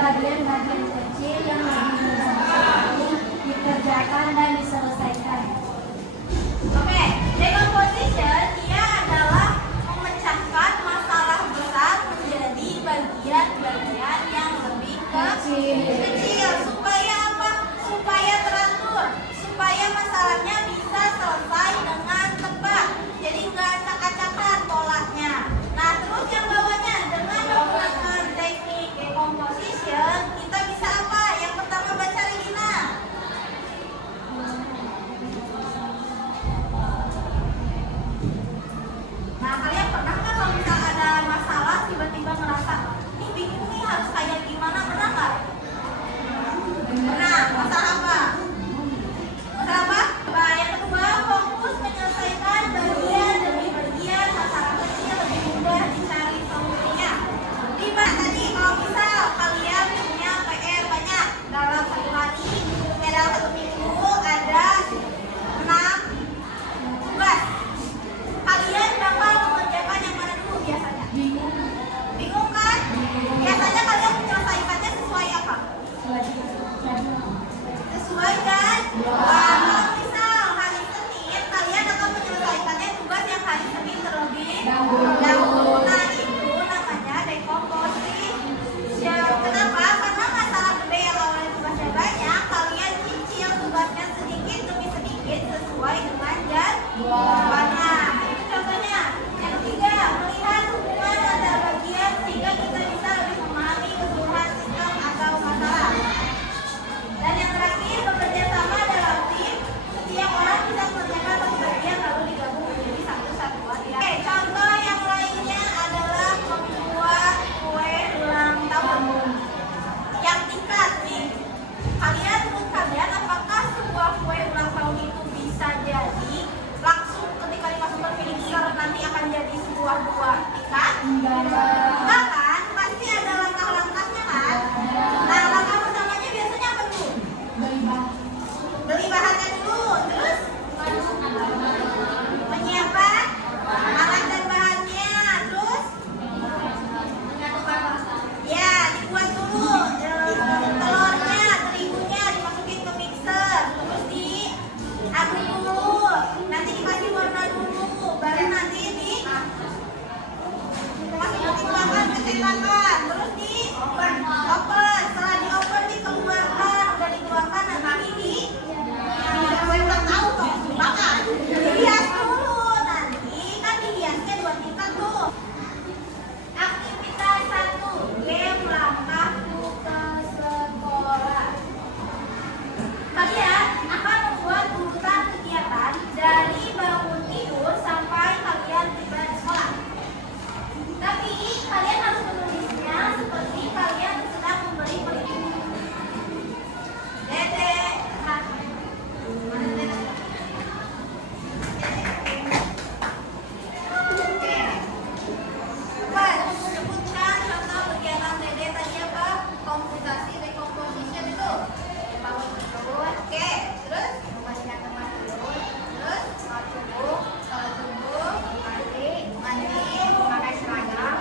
bagian-bagian kecil yang lebih mudah dikerjakan dan diselesaikan. Oke, decomposition dia adalah memecahkan masalah besar menjadi bagian-bagian yang lebih kecil. Supaya apa? Supaya teratur, supaya masalahnya bisa selesai dengan tepat. Jadi nggak acak-acakan polanya. Nah, terus yang bawahnya dengan menggunakan teknik decomposition kita bisa Enggak kan? Pasti ada langkah-langkahnya kan? Nah, langkah pertamanya biasanya apa dulu? Beli bahannya dulu, terus menyiapkan alat dan bahannya, terus ya dibuat dulu telurnya, terigunya dimasukin ke mixer, terus diaduk dulu, nanti dikasih warna dulu, baru nanti dituangkan ke cetakan, terus di oven, setelah di oven dikeluarkan, udah dikeluarkan nanti gue belum tahu kok dibakar, dihias dulu, nanti kan dihiasnya 2 tingkat tuh. Aktivitas 1, game langkahku ke sekolah. Kalian akan membuat urutan kegiatan dari bangun tidur sampai kalian tiba di sekolah. Tapi kalian harus menulisnya seperti kalian sedang memberi perhitungan. Dede, mana Dede? Oke. Coba sebutkan contoh kegiatan Dede tadi apa? Komputasi recomposition itu. Bangun tidur. Oke. Terus membaca teman tidur. Terus sholat subuh, mandi, pakai seragam,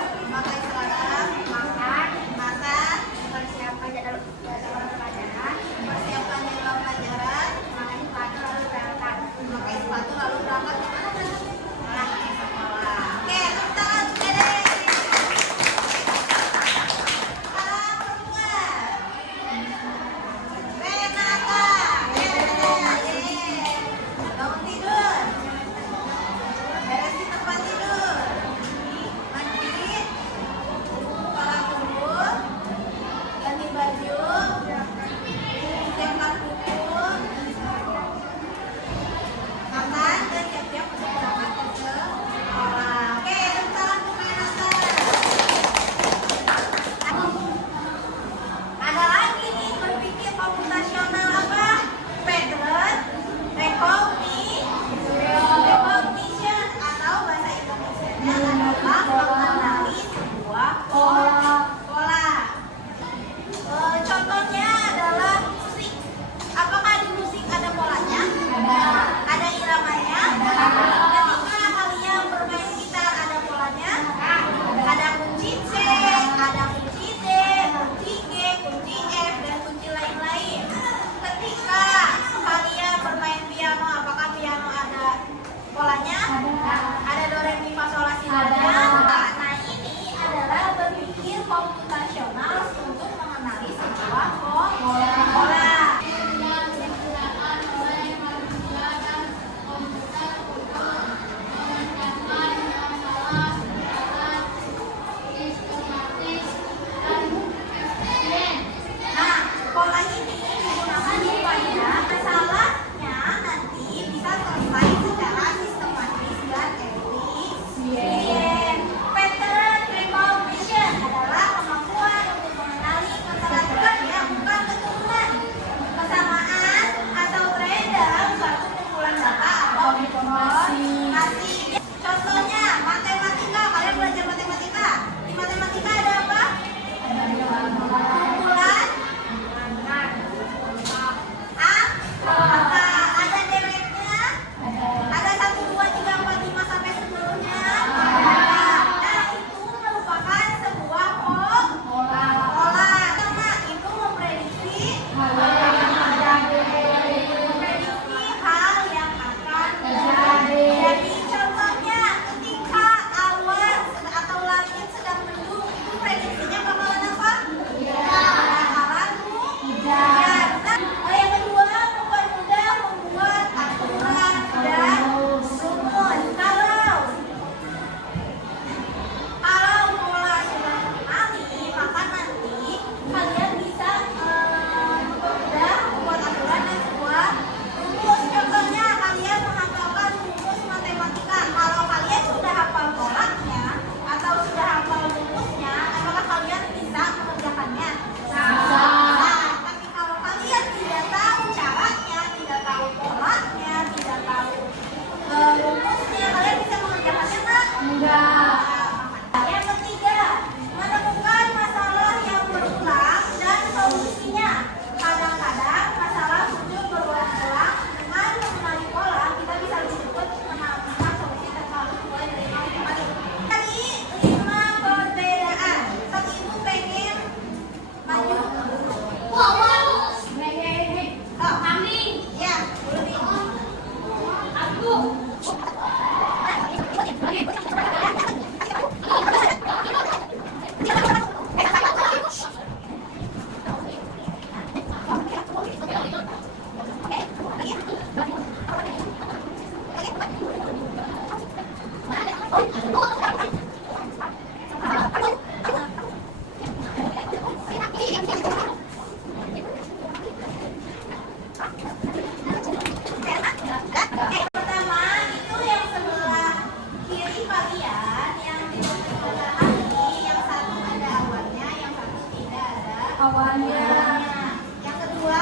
Bawahnya. Yang kedua,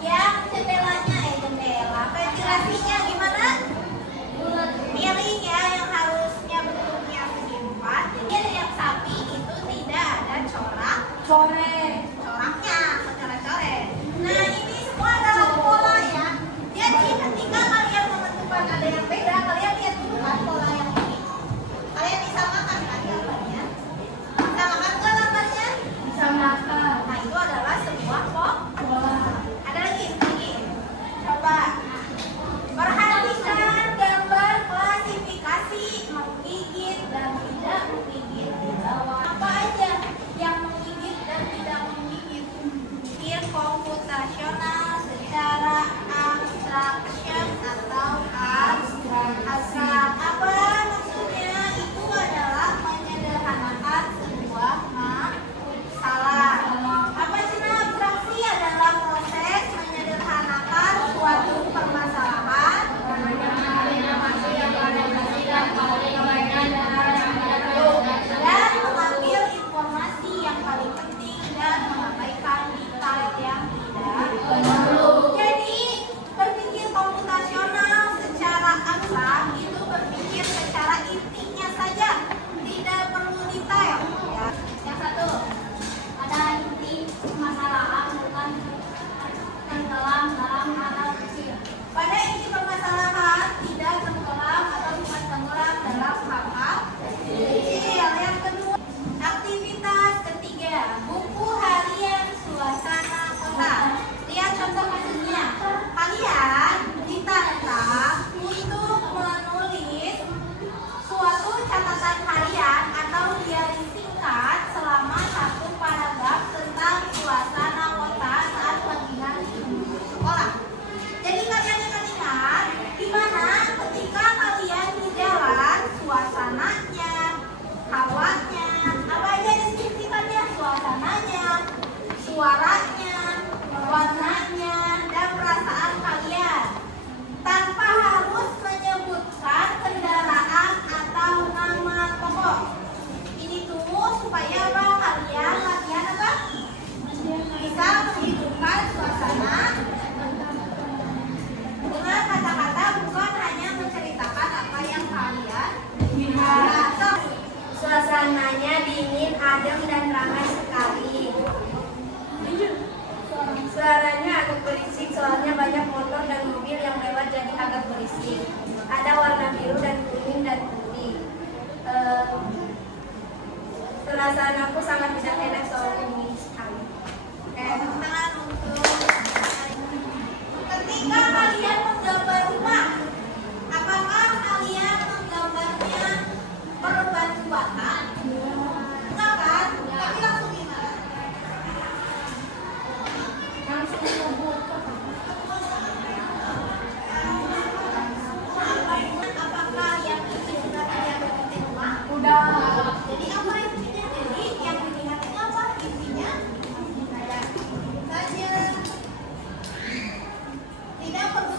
yang jendela. Ventilasinya gimana? Miring ya, yang harusnya bentuknya segi-empat. Jadi ada yang sapi itu tidak ada coraknya, coret. Nah, ini semua adalah pola ya. Jadi ketika kalian menentukan ada yang beda, kalian lihat dulu kan pola yang ini. Kalian disamakan kan gambarnya? Disamakan nggak gambarnya? Disamakan. Nah, itu adalah sebuah Pola. ada lagi. Coba perhatikan gambar klasifikasi menggigit dan tidak menggigit di bawah. Apa aja yang menggigit dan tidak menggigit? Pikir komputasional secara abstraction atau abstrak. Apa maksudnya? Itu adalah menyederhanakan sebuah masalah. Apa sih abstraksi? Adalah proses menyederhanakan suatu permasalahan dan mengambil informasi yang paling penting dan mengabaikan detail yang tidak perlu. Jadi berpikir komputasional secara abstrak itu berpikir secara intinya saja, tidak perlu detail. Ya. Yang satu, ada inti permasalahan bukan tenggelam dalam hal kecil. Pada inti permasalahan tidak tenggelam atau bukan tenggelam dalam hal-hal kecil. Yang kedua, aktivitas ketiga, buku harian suasana kota. Lihat contoh kasusnya. Kalian ditantang untuk menulis suatu catatan harian atau diari singkat selama satu paragraf tentang suasana kota saat pembinaan sekolah. Jadi kalian ingat gimana ketika kalian di jalan, suasananya, hawanya, apa aja deskripsikannya, suasananya, suaranya, warnanya, dan perasaan kalian, tanpa harus menyebutkan kendaraan atau nama toko. Ini tuh supaya apa? Kalian latihan apa? Bisa menghidupkan suasana dengan kata-kata, bukan hanya menceritakan apa yang kalian lihat. Suasananya dingin, adem, dan ramai sekali. Suaranya agak berisik soalnya banyak motor dan mobil yang lewat jadi agak berisik. Ada warna biru dan kuning dan putih. Perasaan aku sangat tidak enak soalnya dingin sekali. Tepuk tangan untuk ketika kalian menggambar rumah, apakah kalian menggambarnya berbatu bata? Enggak kan? Tapi langsung gimana? Langsung ngebut. Apakah yang ini sudah kalian bikin rumah? Udah. Jadi apa intinya? Jadi yang dilihat itu apa intinya? Kayak saja tidak perlu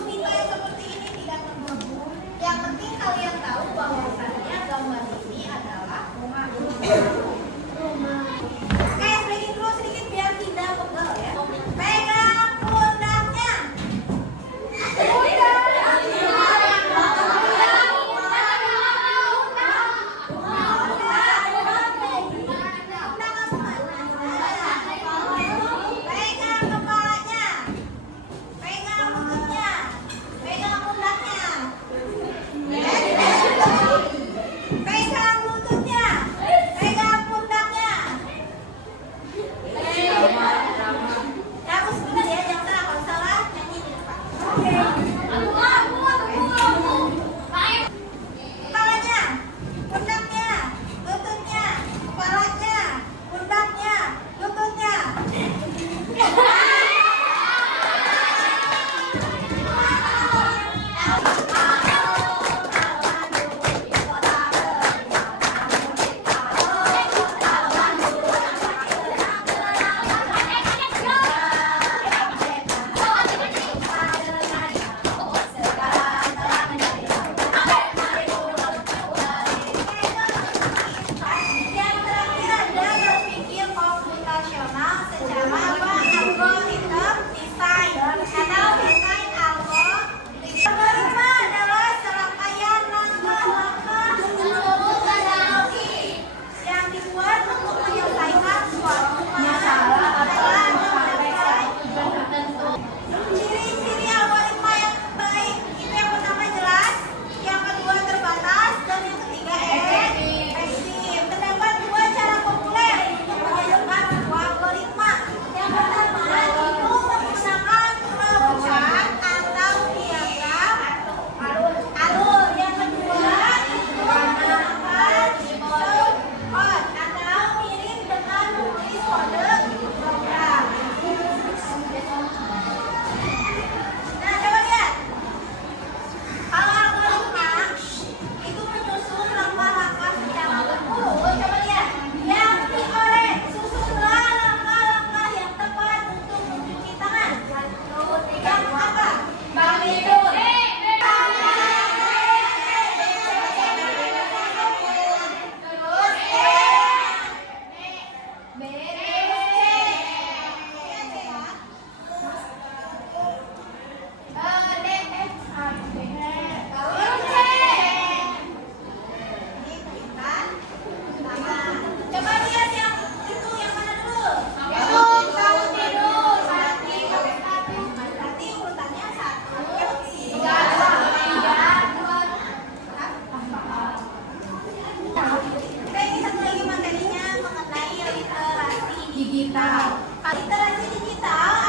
digital. Literasi digital